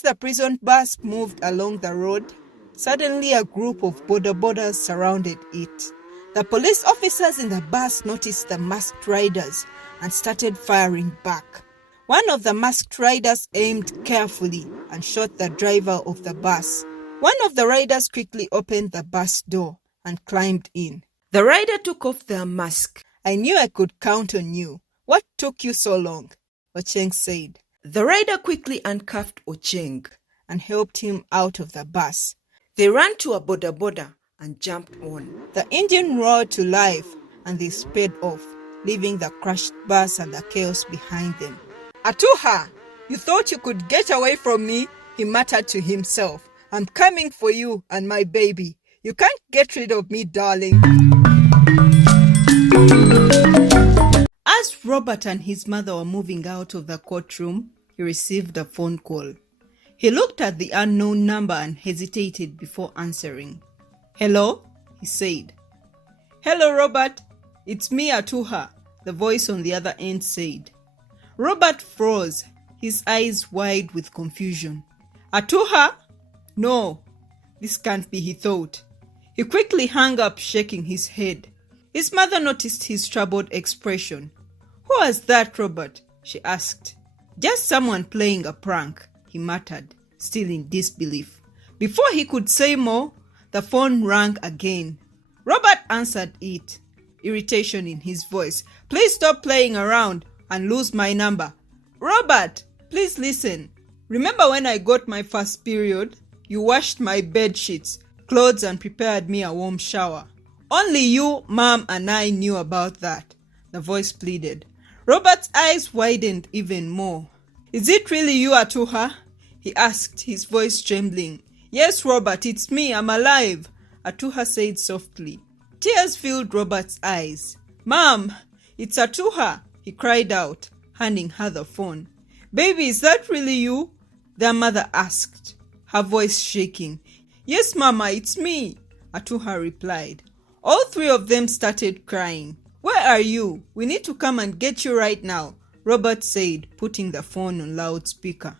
As the prison bus moved along the road, suddenly a group of boda surrounded it. The police officers in the bus noticed the masked riders and started firing back. One of the masked riders aimed carefully and shot the driver of the bus. One of the riders quickly opened the bus door and climbed in. The rider took off their mask. "I knew I could count on you. What took you so long?" Ocheng said. The rider quickly handcuffed Ocheng and helped him out of the bus. They ran to a boda and jumped on. The engine roared to life and they sped off, leaving the crashed bus and the chaos behind them. "Atuha, you thought you could get away from me?" he muttered to himself. "I'm coming for you and my baby. You can't get rid of me, darling." As Robert and his mother were moving out of the courtroom, he received a phone call. He looked at the unknown number and hesitated before answering. "Hello?" he said. "Hello, Robert. It's me, Atuha," the voice on the other end said. Robert froze, his eyes wide with confusion. "Atuha? No, this can't be," he thought. He quickly hung up, shaking his head. His mother noticed his troubled expression. "Who was that, Robert?" she asked. "Just someone playing a prank," he muttered, still in disbelief. Before he could say more, the phone rang again. Robert answered it, irritation in his voice. "Please stop playing around and lose my number." "Robert, please listen. Remember when I got my first period? You washed my bed sheets, clothes and prepared me a warm shower. Only you, Mom, and I knew about that," the voice pleaded. Robert's eyes widened even more. "Is it really you, Atuha?" he asked, his voice trembling. "Yes, Robert, it's me. I'm alive," Atuha said softly. Tears filled Robert's eyes. "Mom, it's Atuha," he cried out, handing her the phone. "Baby, is that really you?" their mother asked, her voice shaking. "Yes, Mama, it's me," Atuha replied. All three of them started crying. "Where are you? We need to come and get you right now," Robert said, putting the phone on loudspeaker.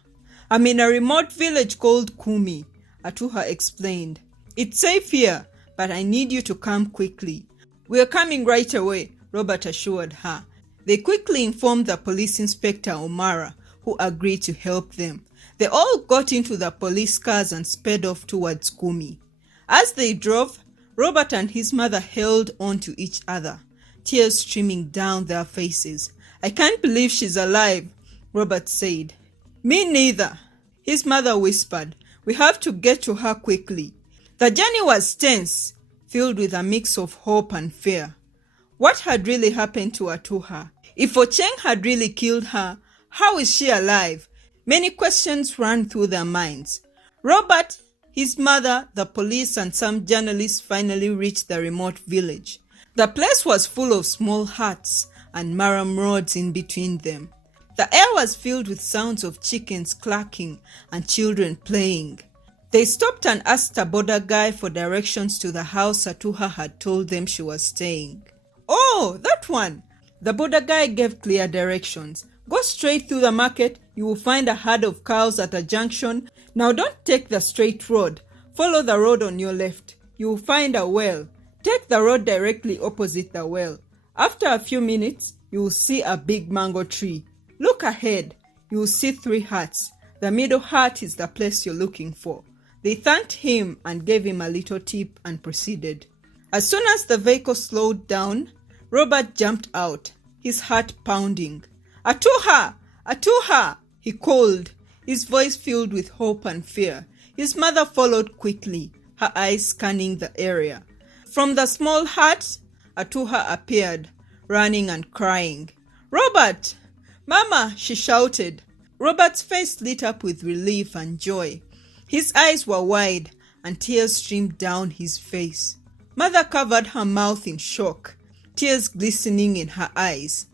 "I'm in a remote village called Kumi," Atuha explained. "It's safe here, but I need you to come quickly." "We're coming right away," Robert assured her. They quickly informed the police inspector Omara, who agreed to help them. They all got into the police cars and sped off towards Kumi. As they drove, Robert and his mother held on to each other, tears streaming down their faces. "I can't believe she's alive," Robert said. "Me neither," his mother whispered. "We have to get to her quickly." The journey was tense, filled with a mix of hope and fear. What had really happened to Atuha? If Ocheng had really killed her, how is she alive? Many questions ran through their minds. Robert, his mother, the police, and some journalists finally reached the remote village. The place was full of small huts and maram roads in between them. The air was filled with sounds of chickens clucking and children playing. They stopped and asked a border guy for directions to the house Atuha had told them she was staying. "Oh, that one!" The border guy gave clear directions. "Go straight through the market. You will find a herd of cows at a junction. Now don't take the straight road. Follow the road on your left. You will find a well. Take the road directly opposite the well. After a few minutes, you will see a big mango tree. Look ahead. You will see 3 huts. The middle hut is the place you're looking for." They thanked him and gave him a little tip and proceeded. As soon as the vehicle slowed down, Robert jumped out, his heart pounding. "Atuha! Atuha!" he called, his voice filled with hope and fear. His mother followed quickly, her eyes scanning the area. From the small hut, Atuha appeared, running and crying. "Robert! Mama!" she shouted. Robert's face lit up with relief and joy. His eyes were wide and tears streamed down his face. Mother covered her mouth in shock, tears glistening in her eyes.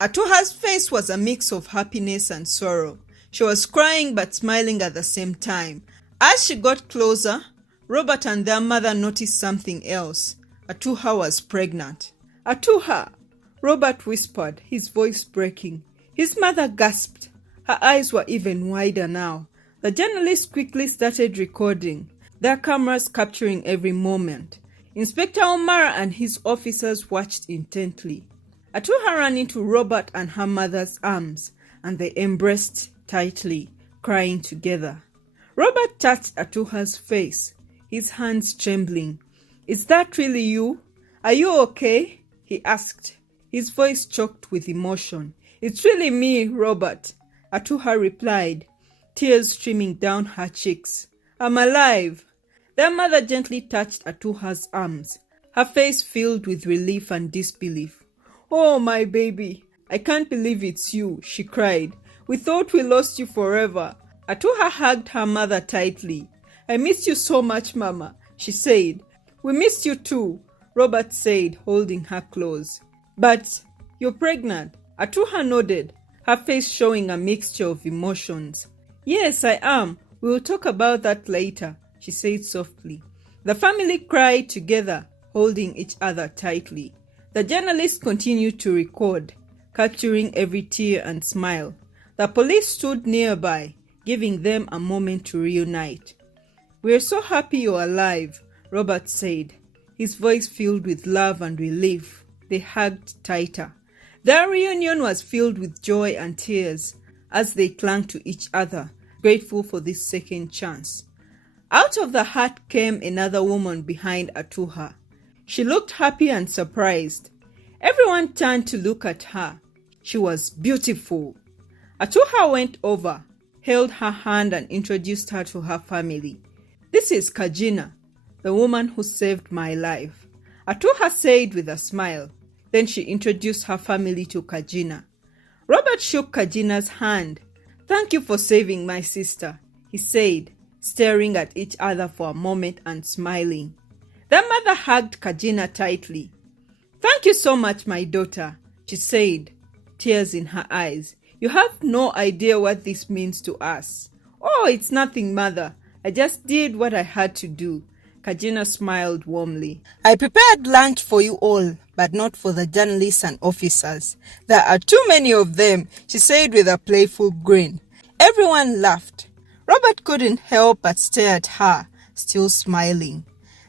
Atuha's face was a mix of happiness and sorrow. She was crying but smiling at the same time. As she got closer, Robert and their mother noticed something else. Atuha was pregnant. "Atuha!" Robert whispered, his voice breaking. His mother gasped. Her eyes were even wider now. The journalists quickly started recording, their cameras capturing every moment. Inspector Omara and his officers watched intently. Atuha ran into Robert and her mother's arms, and they embraced tightly, crying together. Robert touched Atuha's face, his hands trembling. "Is that really you? Are you okay?" he asked, his voice choked with emotion. "It's really me, Robert," Atuha replied, tears streaming down her cheeks. "I'm alive." Their mother gently touched Atuha's arms, her face filled with relief and disbelief. "Oh, my baby, I can't believe it's you," she cried. "We thought we lost you forever." Atuha hugged her mother tightly. "I missed you so much, Mama," she said. "We missed you too," Robert said, holding her close. "But you're pregnant?" Atuha nodded, her face showing a mixture of emotions. "Yes, I am. We'll talk about that later," she said softly. The family cried together, holding each other tightly. The journalists continued to record, capturing every tear and smile. The police stood nearby, giving them a moment to reunite. "We're so happy you're alive," Robert said, his voice filled with love and relief. They hugged tighter. Their reunion was filled with joy and tears as they clung to each other, grateful for this second chance. Out of the hut came another woman behind Atuha. She looked happy and surprised. Everyone turned to look at her. She was beautiful. Atuha went over, held her hand and introduced her to her family. "This is Kajina, the woman who saved my life," Atuha said with a smile. Then she introduced her family to Kajina. Robert shook Kajina's hand. "Thank you for saving my sister," he said, staring at each other for a moment and smiling. Their mother hugged Kajina tightly. "Thank you so much, my daughter," she said, tears in her eyes. "You have no idea what this means to us." "Oh, it's nothing, mother. I just did what I had to do." Kajina smiled warmly. "I prepared lunch for you all, but not for the journalists and officers. There are too many of them," she said with a playful grin. Everyone laughed. Robert couldn't help but stare at her, still smiling.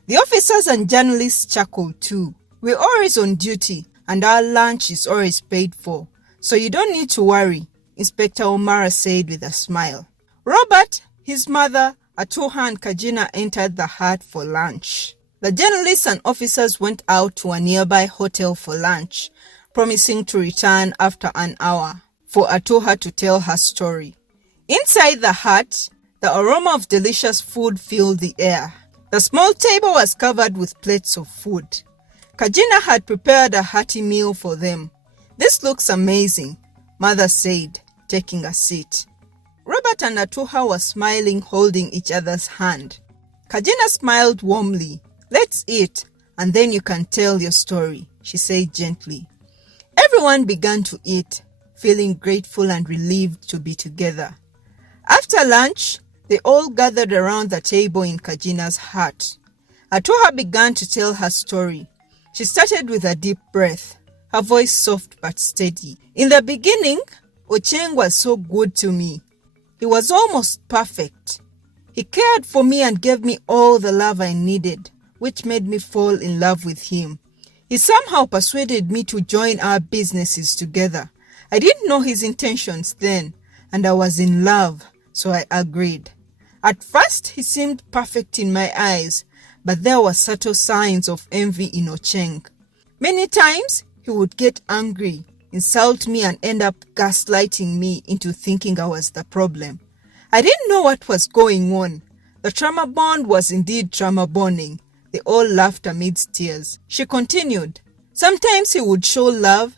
The officers and journalists chuckled too. "We're always on duty, and our lunch is always paid for, so you don't need to worry," Inspector Omara said with a smile. Robert, his mother, Atuha and Kajina entered the hut for lunch. The journalists and officers went out to a nearby hotel for lunch, promising to return after an hour for Atuha to tell her story. Inside the hut, the aroma of delicious food filled the air. The small table was covered with plates of food. Kajina had prepared a hearty meal for them. "This looks amazing," Mother said, taking a seat. Robert and Atuha were smiling, holding each other's hand. Kajina smiled warmly. "Let's eat, and then you can tell your story," she said gently. Everyone began to eat, feeling grateful and relieved to be together. After lunch, they all gathered around the table in Kajina's hut. Atuha began to tell her story. She started with a deep breath, her voice soft but steady. "In the beginning, Ocheng was so good to me. He was almost perfect. He cared for me and gave me all the love I needed, which made me fall in love with him. He somehow persuaded me to join our businesses together. I didn't know his intentions then, and I was in love, so I agreed. At first, he seemed perfect in my eyes, but there were subtle signs of envy in Ocheng. Many times, he would get angry, insult me and end up gaslighting me into thinking I was the problem. I didn't know what was going on. The trauma bond was indeed trauma bonding." They all laughed amidst tears. She continued, "Sometimes he would show love,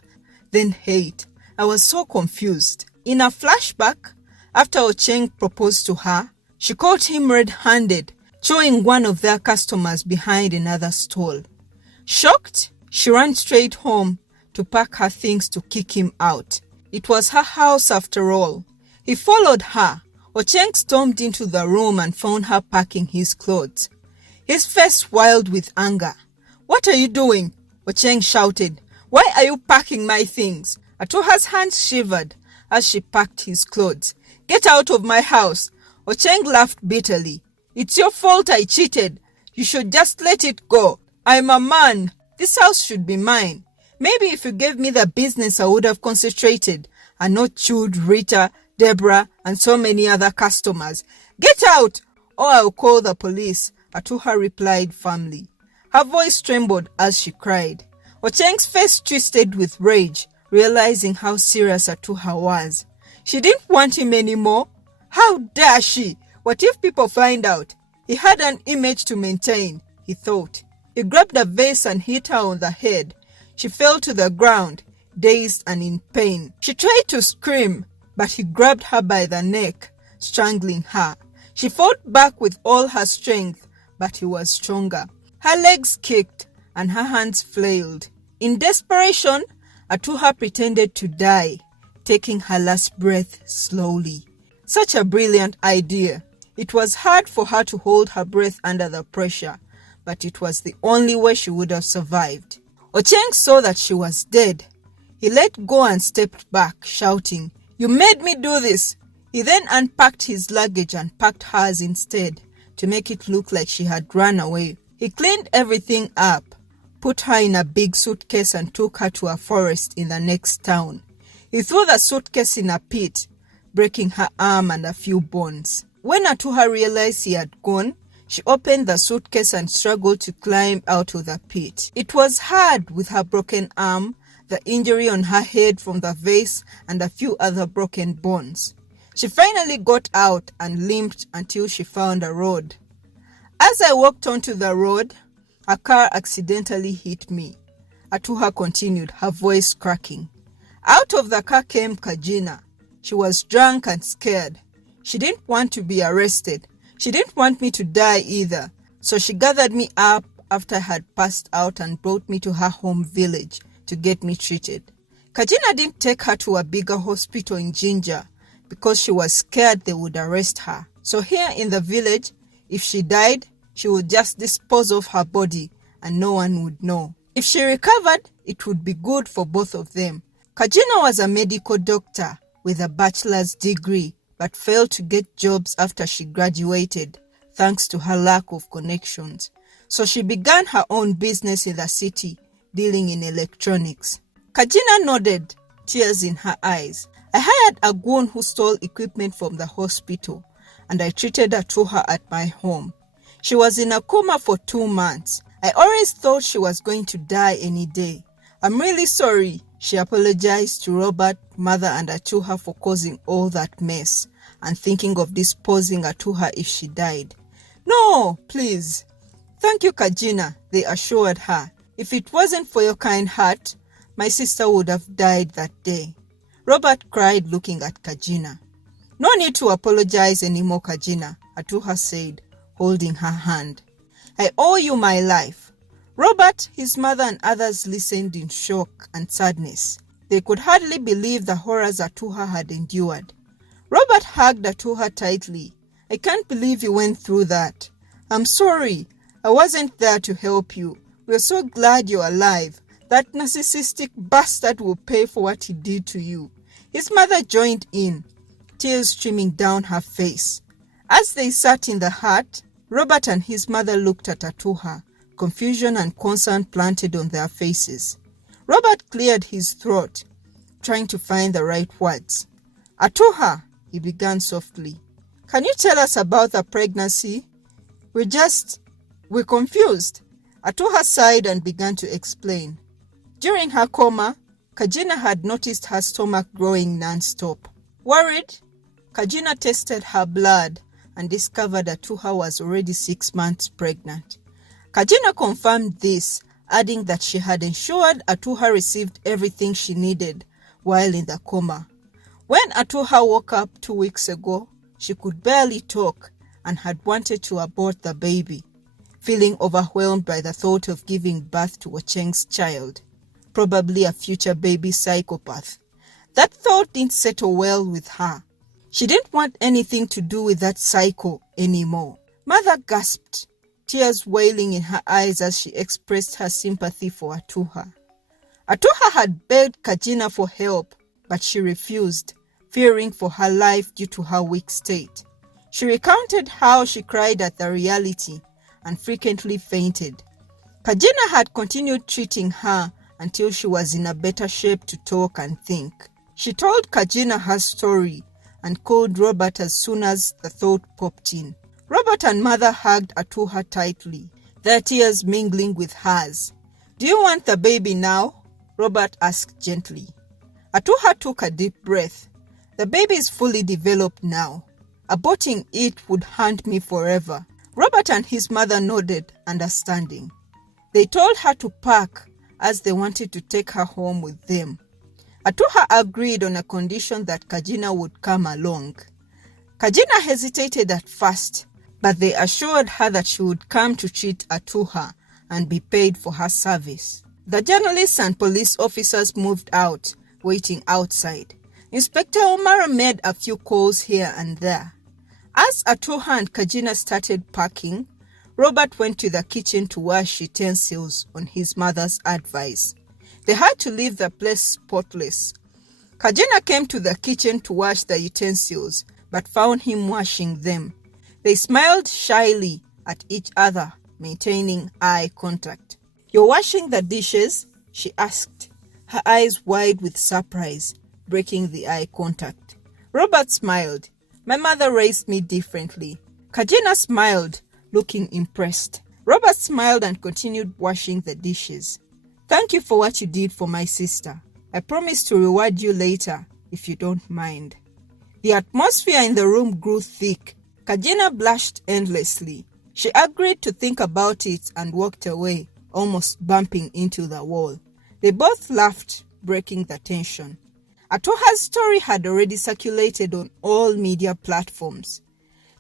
then hate. I was so confused. In a flashback, after Ocheng proposed to her, she caught him red-handed, throwing one of their customers behind another stall. Shocked, she ran straight home to pack her things to kick him out. It was her house after all. He followed her. Ocheng stormed into the room and found her packing his clothes. His face wild with anger. "What are you doing?" Ocheng shouted. "Why are you packing my things?" Atuha's hands shivered as she packed his clothes. "Get out of my house!" Ocheng laughed bitterly. "It's your fault I cheated. You should just let it go. I'm a man. This house should be mine. Maybe if you gave me the business, I would have concentrated and not chewed Rita, Deborah, and so many other customers. Get out, or I'll call the police," Atuha replied firmly. Her voice trembled as she cried. Ocheng's face twisted with rage, realizing how serious Atuha was. She didn't want him anymore. How dare she? What if people find out? He had an image to maintain, he thought. He grabbed a vase and hit her on the head. She fell to the ground, dazed and in pain. She tried to scream, but he grabbed her by the neck, strangling her. She fought back with all her strength, but he was stronger. Her legs kicked and her hands flailed. In desperation, Atuha pretended to die, taking her last breath slowly. Such a brilliant idea. It was hard for her to hold her breath under the pressure, but it was the only way she would have survived. Ocheng saw that she was dead. He let go and stepped back, shouting, "You made me do this!" He then unpacked his luggage and packed hers instead, to make it look like she had run away. He cleaned everything up, put her in a big suitcase and took her to a forest in the next town. He threw the suitcase in a pit, breaking her arm and a few bones. When Atuha realized he had gone, she opened the suitcase and struggled to climb out of the pit. It was hard with her broken arm, the injury on her head from the vase, and a few other broken bones. She finally got out and limped until she found a road. "As I walked onto the road, a car accidentally hit me," Atuha continued, her voice cracking. Out of the car came Kajina. She was drunk and scared. She didn't want to be arrested. She didn't want me to die either. So she gathered me up after I had passed out and brought me to her home village to get me treated. Kajina didn't take her to a bigger hospital in Jinja because she was scared they would arrest her. So here in the village, if she died, she would just dispose of her body and no one would know. If she recovered, it would be good for both of them. Kajina was a medical doctor with a bachelor's degree, but failed to get jobs after she graduated, thanks to her lack of connections. So she began her own business in the city, dealing in electronics. Kajina nodded, tears in her eyes. "I hired a goon who stole equipment from the hospital, and I treated her to her at my home. She was in a coma for 2 months. I always thought she was going to die any day. I'm really sorry." She apologized to Robert, mother, and Atuha for causing all that mess and thinking of disposing Atuha if she died. "No, please. Thank you, Kajina," they assured her. "If it wasn't for your kind heart, my sister would have died that day." Robert cried, looking at Kajina. "No need to apologize anymore, Kajina," Atuha said, holding her hand. "I owe you my life." Robert, his mother, and others listened in shock and sadness. They could hardly believe the horrors Atuha had endured. Robert hugged Atuha tightly. "I can't believe you went through that. I'm sorry. I wasn't there to help you. We're so glad you're alive. That narcissistic bastard will pay for what he did to you." His mother joined in, tears streaming down her face. As they sat in the hut, Robert and his mother looked at Atuha, confusion and concern planted on their faces. Robert cleared his throat, trying to find the right words. "Atuha," he began softly, "can you tell us about the pregnancy? We're confused." Atuha sighed and began to explain. During her coma, Kajina had noticed her stomach growing non-stop. Worried, Kajina tested her blood and discovered Atuha was already 6 months pregnant. Kajina confirmed this, adding that she had ensured Atuha received everything she needed while in the coma. When Atuha woke up 2 weeks ago, she could barely talk and had wanted to abort the baby, feeling overwhelmed by the thought of giving birth to Ocheng's child, probably a future baby psychopath. That thought didn't settle well with her. She didn't want anything to do with that psycho anymore. Mother gasped, tears wailing in her eyes as she expressed her sympathy for Atuha. Atuha had begged Kajina for help, but she refused, fearing for her life due to her weak state. She recounted how she cried at the reality and frequently fainted. Kajina had continued treating her until she was in a better shape to talk and think. She told Kajina her story and called Robert as soon as the thought popped in. Robert and mother hugged Atuha tightly, their tears mingling with hers. "Do you want the baby now?" Robert asked gently. Atuha took a deep breath. "The baby is fully developed now. Aborting it would haunt me forever." Robert and his mother nodded, understanding. They told her to pack as they wanted to take her home with them. Atuha agreed on a condition that Kajina would come along. Kajina hesitated at first, but they assured her that she would come to treat Atuha and be paid for her service. The journalists and police officers moved out, waiting outside. Inspector Omar made a few calls here and there. As Atuha and Kajina started packing, Robert went to the kitchen to wash utensils on his mother's advice. They had to leave the place spotless. Kajina came to the kitchen to wash the utensils, but found him washing them. They smiled shyly at each other, maintaining eye contact. "You're washing the dishes?" she asked, her eyes wide with surprise, breaking the eye contact. Robert smiled. "My mother raised me differently." Kajina smiled, looking impressed. Robert smiled and continued washing the dishes. "Thank you for what you did for my sister. I promise to reward you later, if you don't mind." The atmosphere in the room grew thick. Kajina blushed endlessly. She agreed to think about it and walked away, almost bumping into the wall. They both laughed, breaking the tension. Atuha's story had already circulated on all media platforms.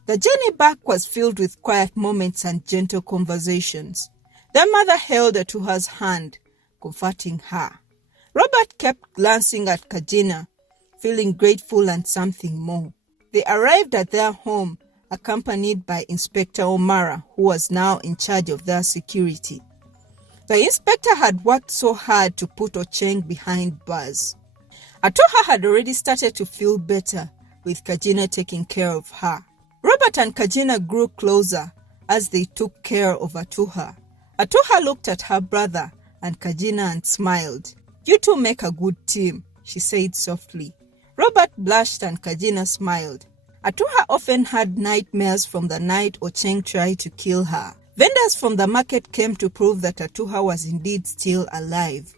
The journey back was filled with quiet moments and gentle conversations. Their mother held Atuha's hand, comforting her. Robert kept glancing at Kajina, feeling grateful and something more. They arrived at their home, accompanied by Inspector Omara, who was now in charge of their security. The inspector had worked so hard to put Ocheng behind bars. Atuha had already started to feel better, with Kajina taking care of her. Robert and Kajina grew closer as they took care of Atuha. Atuha looked at her brother and Kajina and smiled. "You two make a good team," she said softly. Robert blushed and Kajina smiled. Atuha often had nightmares from the night Ocheng tried to kill her. Vendors from the market came to prove that Atuha was indeed still alive.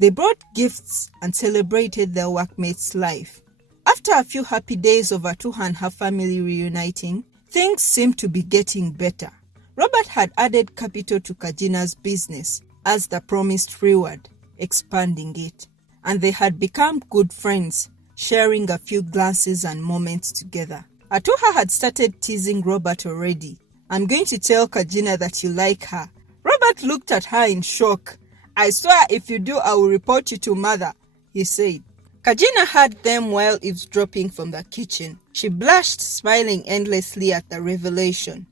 They brought gifts and celebrated their workmate's life. After a few happy days of Atuha and her family reuniting, things seemed to be getting better. Robert had added capital to Kajina's business as the promised reward, expanding it. And they had become good friends, sharing a few glances and moments together. Atuha had started teasing Robert already. "I'm going to tell Kajina that you like her." Robert looked at her in shock. "I swear if you do, I will report you to mother," he said. Kajina heard them while eavesdropping from the kitchen. She blushed, smiling endlessly at the revelation.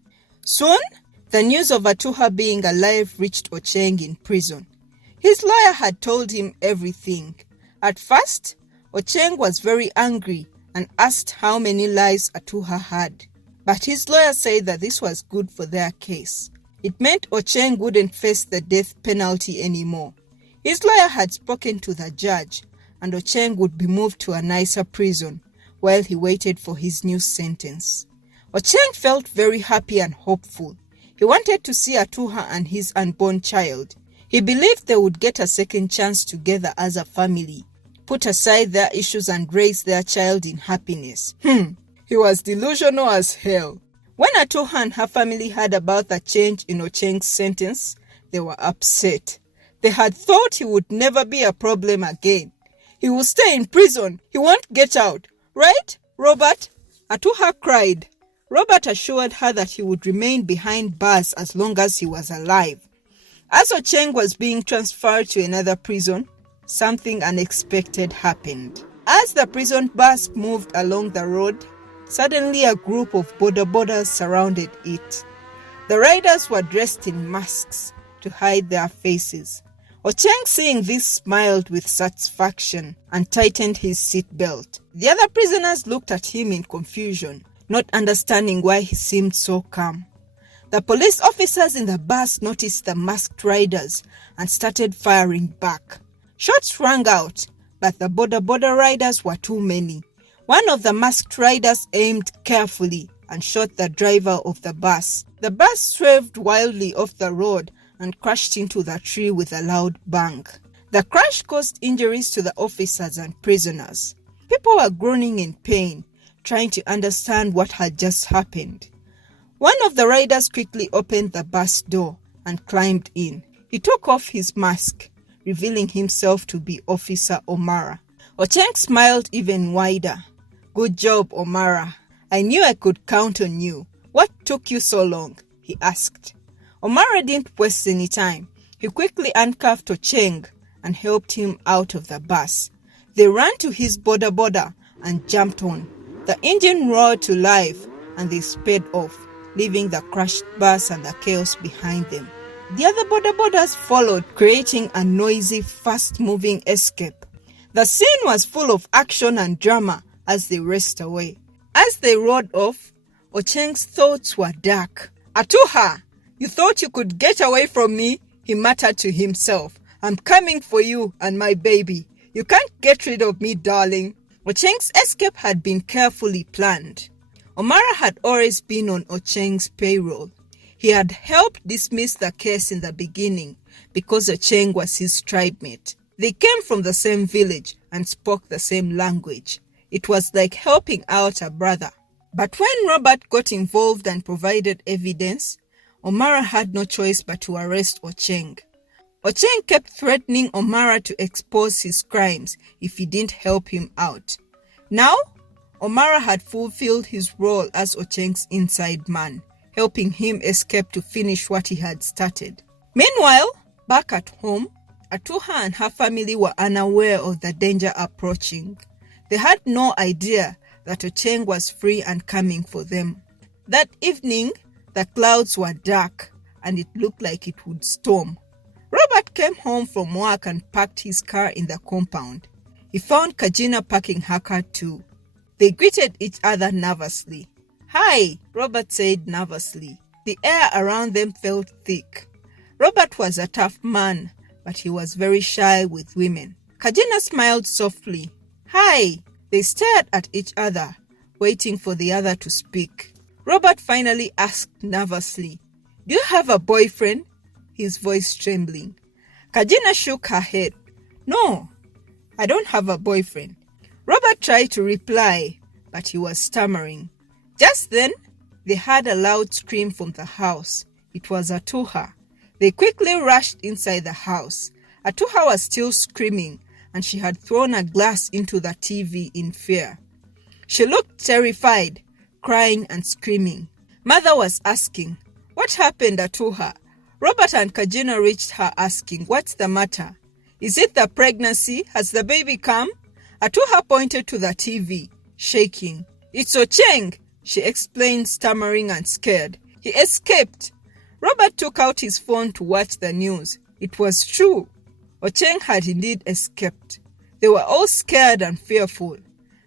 Soon, the news of Atuha being alive reached Ocheng in prison. His lawyer had told him everything. At first, Ocheng was very angry and asked how many lives Atuha had. But his lawyer said that this was good for their case. It meant Ocheng wouldn't face the death penalty anymore. His lawyer had spoken to the judge, and Ocheng would be moved to a nicer prison while he waited for his new sentence. Ocheng felt very happy and hopeful. He wanted to see Atuha and his unborn child. He believed they would get a second chance together as a family, put aside their issues and raise their child in happiness. He was delusional as hell. When Atuha and her family heard about the change in Ocheng's sentence, they were upset. They had thought he would never be a problem again. He will stay in prison. He won't get out. Right, Robert? Atuha cried. Robert assured her that he would remain behind bars as long as he was alive. As Ocheng was being transferred to another prison, something unexpected happened. As the prison bus moved along the road, suddenly a group of boda surrounded it. The riders were dressed in masks to hide their faces. Ocheng, seeing this, smiled with satisfaction and tightened his seatbelt. The other prisoners looked at him in confusion. not understanding why he seemed so calm. The police officers in the bus noticed the masked riders and started firing back. Shots rang out, but the border riders were too many. One of the masked riders aimed carefully and shot the driver of the bus. The bus swerved wildly off the road and crashed into the tree with a loud bang. The crash caused injuries to the officers and prisoners. People were groaning in pain, trying to understand what had just happened. One of the riders quickly opened the bus door and climbed in. He took off his mask, revealing himself to be Officer Omara. Ocheng smiled even wider. "Good job, Omara. I knew I could count on you. What took you so long?" he asked. Omara didn't waste any time. He quickly uncuffed Ocheng and helped him out of the bus. They ran to his border and jumped on. The engine roared to life and they sped off, leaving the crashed bus and the chaos behind them. The other borders followed, creating a noisy, fast-moving escape. The scene was full of action and drama as they raced away. As they rode off, Ocheng's thoughts were dark. "Atuha, you thought you could get away from me?" he muttered to himself. "I'm coming for you and my baby. You can't get rid of me, darling." Ocheng's escape had been carefully planned. Omara had always been on Ocheng's payroll. He had helped dismiss the case in the beginning because Ocheng was his tribe mate. They came from the same village and spoke the same language. It was like helping out a brother. But when Robert got involved and provided evidence, Omara had no choice but to arrest Ocheng. Ocheng kept threatening Omara to expose his crimes if he didn't help him out. Now, Omara had fulfilled his role as Ocheng's inside man, helping him escape to finish what he had started. Meanwhile, back at home, Atuha and her family were unaware of the danger approaching. They had no idea that Ocheng was free and coming for them. That evening, the clouds were dark and it looked like it would storm. Robert came home from work and parked his car in the compound. He found Kajina parking her car too. They greeted each other nervously. "Hi," Robert said nervously. The air around them felt thick. Robert was a tough man, but he was very shy with women. Kajina smiled softly. "Hi." They stared at each other, waiting for the other to speak. Robert finally asked nervously, "Do you have a boyfriend?" his voice trembling. Kajina shook her head. "No, I don't have a boyfriend." Robert tried to reply, but he was stammering. Just then, they heard a loud scream from the house. It was Atuha. They quickly rushed inside the house. Atuha was still screaming, and she had thrown a glass into the TV in fear. She looked terrified, crying and screaming. Mother was asking, "What happened, Atuha?" Robert and Kajina reached her asking, "What's the matter? Is it the pregnancy? Has the baby come?" Atuha pointed to the TV, shaking. "It's Ocheng," she explained, stammering and scared. "He escaped." Robert took out his phone to watch the news. It was true. Ocheng had indeed escaped. They were all scared and fearful.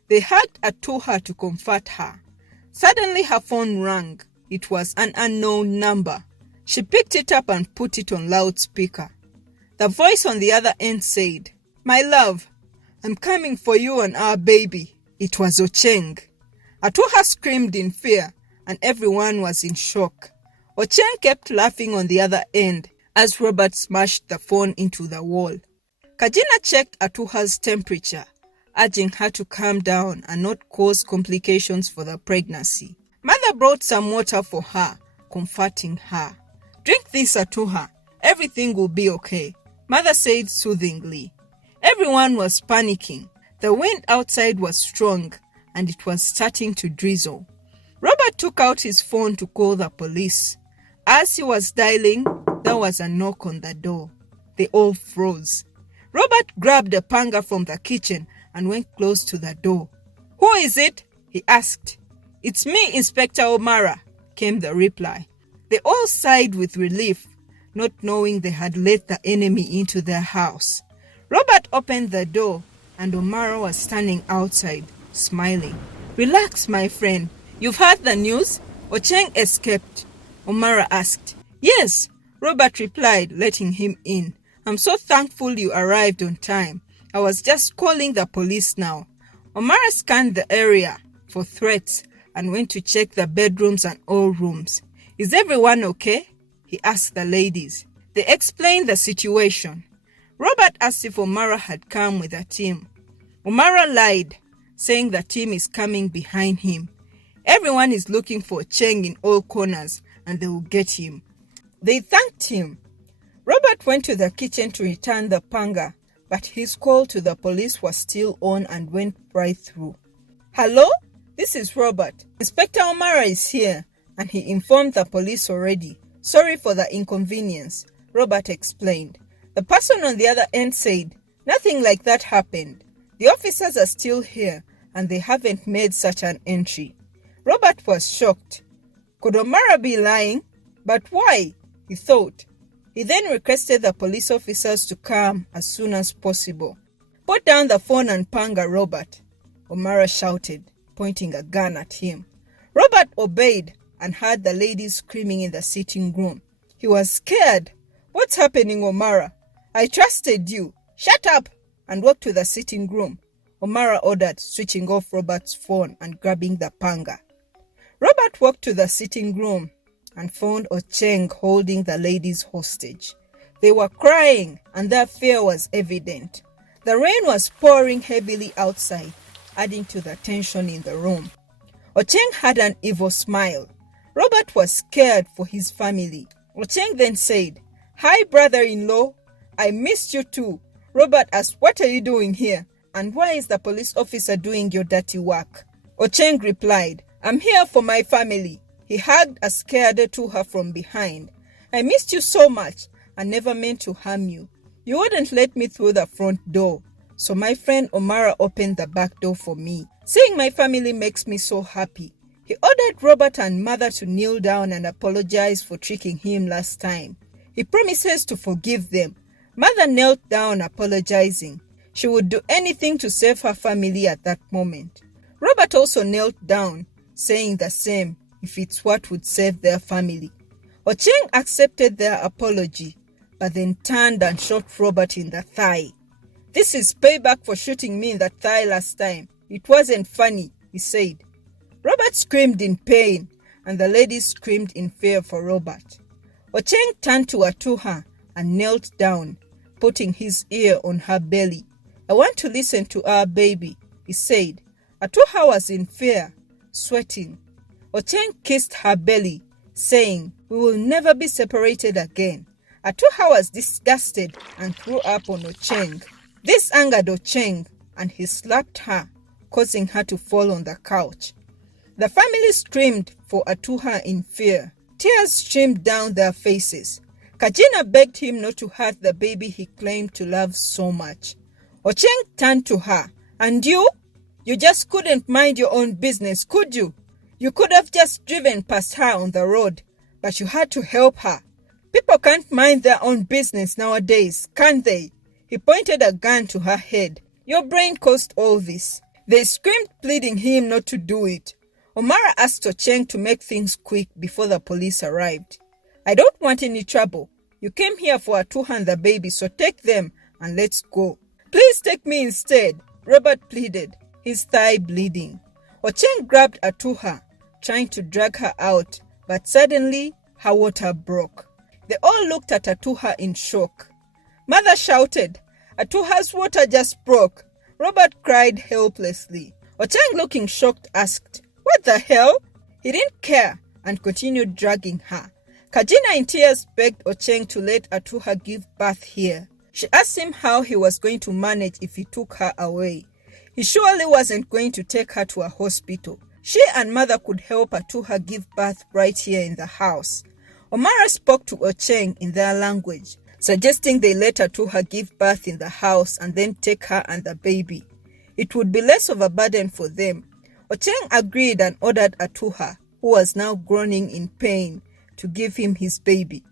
They hugged Atuha to comfort her. Suddenly her phone rang. It was an unknown number. She picked it up and put it on loudspeaker. The voice on the other end said, "My love, I'm coming for you and our baby." It was Ocheng. Atuha screamed in fear, and everyone was in shock. Ocheng kept laughing on the other end as Robert smashed the phone into the wall. Kajina checked Atuha's temperature, urging her to calm down and not cause complications for the pregnancy. Mother brought some water for her, comforting her. "Drink this, Atuha. Everything will be okay," Mother said soothingly. Everyone was panicking. The wind outside was strong, and it was starting to drizzle. Robert took out his phone to call the police. As he was dialing, there was a knock on the door. They all froze. Robert grabbed a panga from the kitchen and went close to the door. "Who is it?" he asked. "It's me, Inspector Omara," came the reply. They all sighed with relief, not knowing they had let the enemy into their house. Robert opened the door, and Omara was standing outside, smiling. "Relax, my friend. You've heard the news? Ocheng escaped, Omara asked. Yes, Robert replied, letting him in. I'm so thankful you arrived on time. I was just calling the police now. Omara scanned the area for threats and went to check the bedrooms and all rooms. Is everyone okay? He asked the ladies. They explained the situation. Robert asked if Omara had come with a team. Omara lied, saying the team is coming behind him. Everyone is looking for Cheng in all corners and they will get him. They thanked him. Robert went to the kitchen to return the panga, but his call to the police was still on and went right through. Hello? This is Robert. Inspector Omara is here and he informed the police already. Sorry for the inconvenience, Robert explained. The person on the other end said, nothing like that happened. The officers are still here and they haven't made such an entry. Robert was shocked. Could Omara be lying? But why? He thought. He then requested the police officers to come as soon as possible. Put down the phone and panga, Robert, Omara shouted, pointing a gun at him. Robert obeyed and heard the ladies screaming in the sitting room. He was scared. What's happening, Omara? I trusted you. Shut up and walk to the sitting room, Omara ordered, switching off Robert's phone and grabbing the panga. Robert walked to the sitting room and found Ocheng holding the ladies hostage. They were crying and their fear was evident. The rain was pouring heavily outside, adding to the tension in the room. Ocheng had an evil smile. Robert was scared for his family. Ocheng then said, Hi, brother-in-law. I missed you too. Robert asked, What are you doing here? And why is the police officer doing your dirty work? Ocheng replied, I'm here for my family. He hugged a scared Tuha from behind. I missed you so much. I never meant to harm you. You wouldn't let me through the front door. So my friend Omara opened the back door for me. Seeing my family makes me so happy. He ordered Robert and Mother to kneel down and apologize for tricking him last time. He promises to forgive them. Mother knelt down apologizing. She would do anything to save her family at that moment. Robert also knelt down, saying the same if it's what would save their family. Ocheng accepted their apology, but then turned and shot Robert in the thigh. This is payback for shooting me in the thigh last time. It wasn't funny, he said. Robert screamed in pain, and the ladies screamed in fear for Robert. Ocheng turned to Atuha and knelt down, putting his ear on her belly. I want to listen to our baby, he said. Atuha was in fear, sweating. Ocheng kissed her belly, saying, We will never be separated again. Atuha was disgusted and threw up on Ocheng. This angered Ocheng, and he slapped her, causing her to fall on the couch. The family screamed for Atuha in fear. Tears streamed down their faces. Kajina begged him not to hurt the baby he claimed to love so much. Ocheng turned to her. And you? You just couldn't mind your own business, could you? You could have just driven past her on the road, but you had to help her. People can't mind their own business nowadays, can't they? He pointed a gun to her head. Your brain caused all this. They screamed, pleading him not to do it. Omara asked Ocheng to make things quick before the police arrived. I don't want any trouble. You came here for Atuha and the baby, so take them and let's go. Please take me instead, Robert pleaded, his thigh bleeding. Ocheng grabbed Atuha, trying to drag her out, but suddenly her water broke. They all looked at Atuha in shock. Mother shouted, Atuha's water just broke. Robert cried helplessly. Ocheng, looking shocked, asked, What the hell? He didn't care and continued dragging her. Kajina in tears begged Ocheng to let Atuha give birth here. She asked him how he was going to manage if he took her away. He surely wasn't going to take her to a hospital. She and Mother could help Atuha give birth right here in the house. Omara spoke to Ocheng in their language, suggesting they let Atuha give birth in the house and then take her and the baby. It would be less of a burden for them. Ocheng agreed and ordered Atuha, who was now groaning in pain, to give him his baby.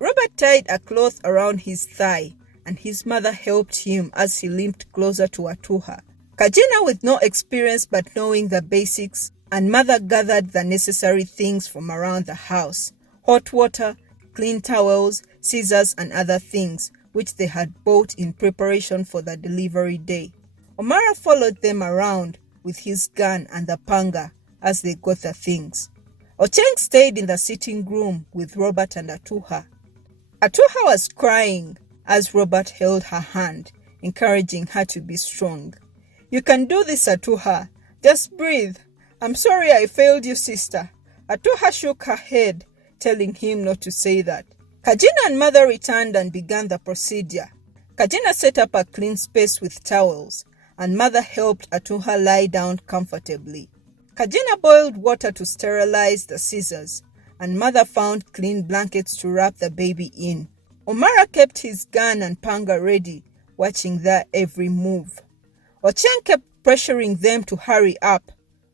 Robert tied a cloth around his thigh, and his mother helped him as he limped closer to Atuha. Kajina, with no experience but knowing the basics, and Mother gathered the necessary things from around the house: hot water, clean towels, scissors, and other things which they had bought in preparation for the delivery day. Omara followed them around with his gun and the panga as they got the things. Ocheng stayed in the sitting room with Robert and Atuha. Atuha was crying as Robert held her hand, encouraging her to be strong. "You can do this, Atuha. Just breathe. I'm sorry I failed you, sister." Atuha shook her head, telling him not to say that. Kajina and Mother returned and began the procedure. Kajina set up a clean space with towels, and Mother helped Atuha lie down comfortably. Kajina boiled water to sterilize the scissors, and Mother found clean blankets to wrap the baby in. Omara kept his gun and panga ready, watching their every move. Ocheng kept pressuring them to hurry up.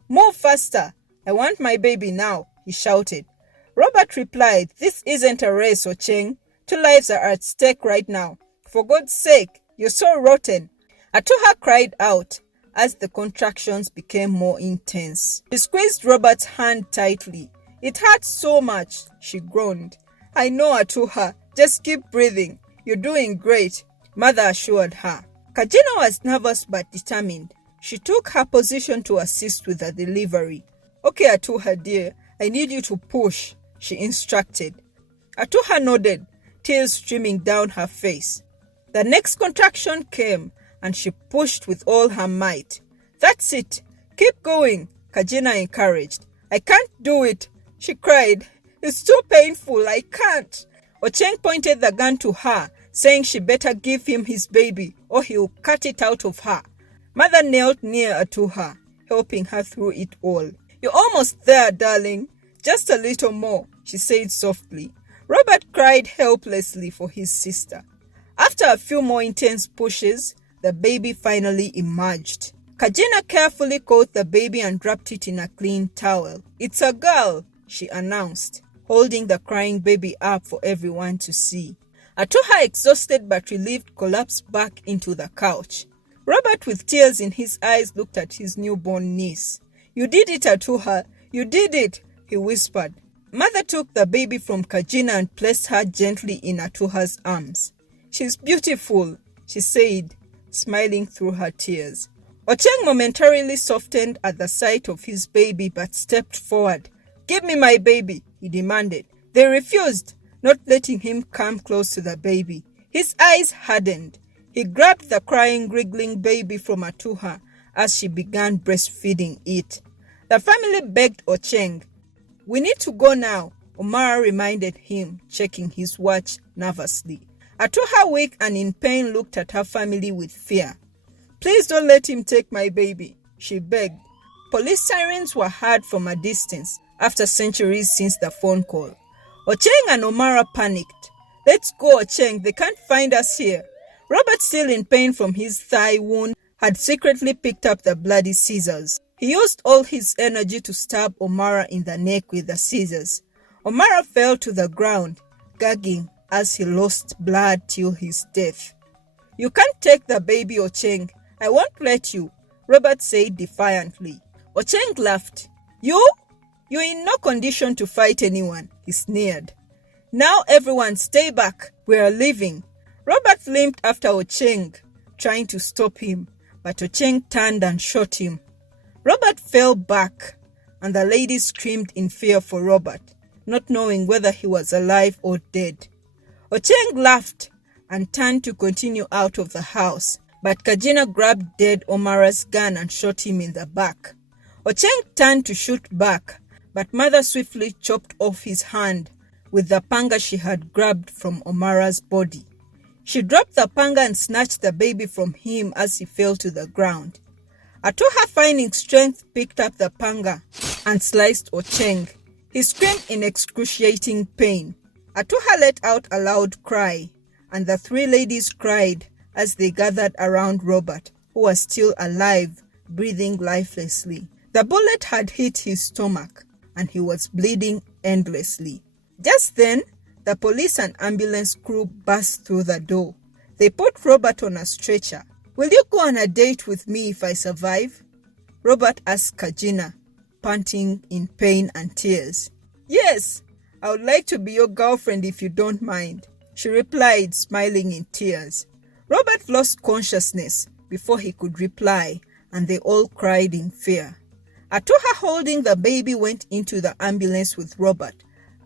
"Move faster! I want my baby now," he shouted. Robert replied, "This isn't a race, Ocheng. 2 lives are at stake right now. For God's sake, you're so rotten." Atuha cried out as the contractions became more intense. She squeezed Robert's hand tightly. "It hurts so much," she groaned. "I know, Atuha. Just keep breathing. You're doing great," Mother assured her. Kajina was nervous but determined. She took her position to assist with the delivery. "Okay, Atuha dear, I need you to push," she instructed. Atuha nodded, tears streaming down her face. The next contraction came, and she pushed with all her might. "That's it. Keep going," Kajina encouraged. "I can't do it," she cried. "It's too painful. I can't." Ocheng pointed the gun to her, saying she better give him his baby or he'll cut it out of her. Mother knelt near to her, helping her through it all. "You're almost there, darling. Just a little more," she said softly. Robert cried helplessly for his sister. After a few more intense pushes, the baby finally emerged. Kajina carefully caught the baby and wrapped it in a clean towel. "It's a girl," she announced, holding the crying baby up for everyone to see. Atuha, exhausted but relieved, collapsed back into the couch. Robert, with tears in his eyes, looked at his newborn niece. "You did it, Atuha. You did it," he whispered. Mother took the baby from Kajina and placed her gently in Atuha's arms. "She's beautiful," she said, smiling through her tears. Ocheng momentarily softened at the sight of his baby but stepped forward. "Give me my baby," he demanded. They refused, not letting him come close to the baby. His eyes hardened. He grabbed the crying, wriggling baby from Atuha as she began breastfeeding it. The family begged Ocheng. "We need to go now," Omara reminded him, checking his watch nervously. Atuha, weak and in pain, looked at her family with fear. "Please don't let him take my baby," she begged. Police sirens were heard from a distance after centuries since the phone call. Ocheng and Omara panicked. "Let's go, Ocheng, they can't find us here." Robert, still in pain from his thigh wound, had secretly picked up the bloody scissors. He used all his energy to stab Omara in the neck with the scissors. Omara fell to the ground, gagging as he lost blood till his death. "You can't take the baby, Ocheng. I won't let you," Robert said defiantly. Ocheng laughed. "You? You're in no condition to fight anyone," he sneered. "Now everyone stay back. We are leaving." Robert limped after Ocheng, trying to stop him, but Ocheng turned and shot him. Robert fell back, and the ladies screamed in fear for Robert, not knowing whether he was alive or dead. Ocheng laughed and turned to continue out of the house, but Kajina grabbed dead Omara's gun and shot him in the back. Ocheng turned to shoot back, but Mother swiftly chopped off his hand with the panga she had grabbed from Omara's body. She dropped the panga and snatched the baby from him as he fell to the ground. Atuha, finding strength, picked up the panga and sliced Ocheng. He screamed in excruciating pain. Atuha let out a loud cry, and the 3 ladies cried as they gathered around Robert, who was still alive, breathing lifelessly. The bullet had hit his stomach, and he was bleeding endlessly. Just then, the police and ambulance crew burst through the door. They put Robert on a stretcher. "Will you go on a date with me if I survive?" Robert asked Kajina. panting in pain and tears. "Yes, I would like to be your girlfriend if you don't mind," she replied, smiling in tears. Robert lost consciousness before he could reply, and they all cried in fear. Atuha, holding the baby, went into the ambulance with Robert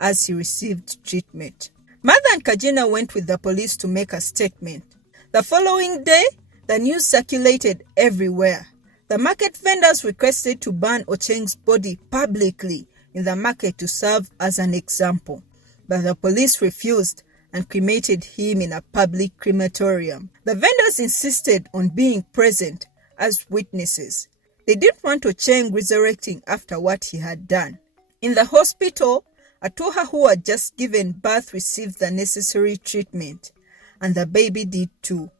as he received treatment. Mother and Kajina went with the police to make a statement. The following day, the news circulated everywhere. The market vendors requested to burn Ocheng's body publicly in the market to serve as an example, but the police refused and cremated him in a public crematorium. The vendors insisted on being present as witnesses. They didn't want Ocheng resurrecting after what he had done. In the hospital, Atuha, who had just given birth, received the necessary treatment, and the baby did too.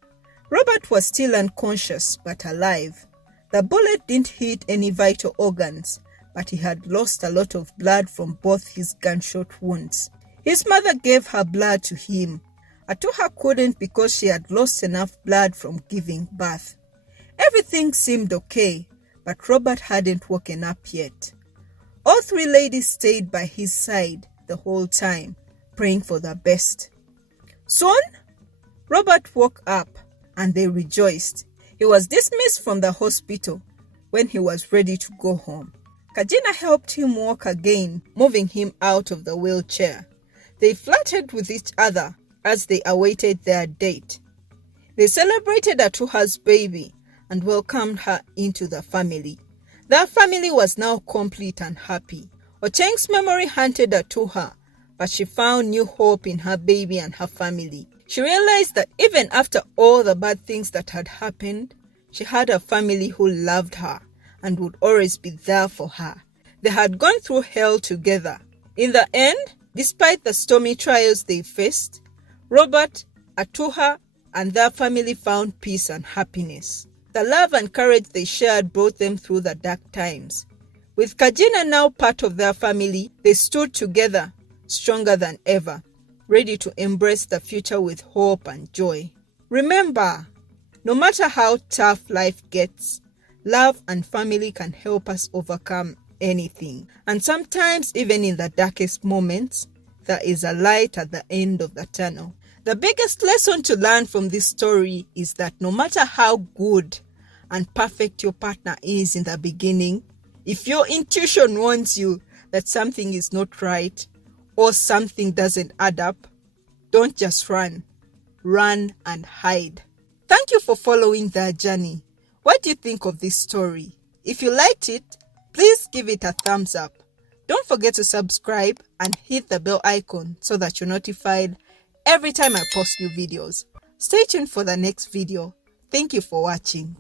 Robert was still unconscious but alive. The bullet didn't hit any vital organs, but he had lost a lot of blood from both his gunshot wounds. His mother gave her blood to him. Atuha couldn't because she had lost enough blood from giving birth. Everything seemed okay, but Robert hadn't woken up yet. All three ladies stayed by his side the whole time, praying for the best. Soon, Robert woke up, and they rejoiced. He was dismissed from the hospital when he was ready to go home. Kajina helped him walk again, moving him out of the wheelchair. They flirted with each other as they awaited their date. They celebrated Atuha's baby and welcomed her into the family. Their family was now complete and happy. Ocheng's memory haunted Atuha, but she found new hope in her baby and her family. She realized that even after all the bad things that had happened, she had a family who loved her and would always be there for her. They had gone through hell together. In the end, despite the stormy trials they faced, Robert, Atuha, and their family found peace and happiness. The love and courage they shared brought them through the dark times. With Kajina now part of their family, they stood together, stronger than ever, ready to embrace the future with hope and joy. Remember, no matter how tough life gets, love and family can help us overcome anything. And sometimes, even in the darkest moments, there is a light at the end of the tunnel. The biggest lesson to learn from this story is that no matter how good and perfect your partner is in the beginning, if your intuition warns you that something is not right or something doesn't add up, don't just run. Run and hide. Thank you for following their journey. What do you think of this story? If you liked it, please give it a thumbs up. Don't forget to subscribe and hit the bell icon so that you're notified every time I post new videos. Stay tuned for the next video. Thank you for watching.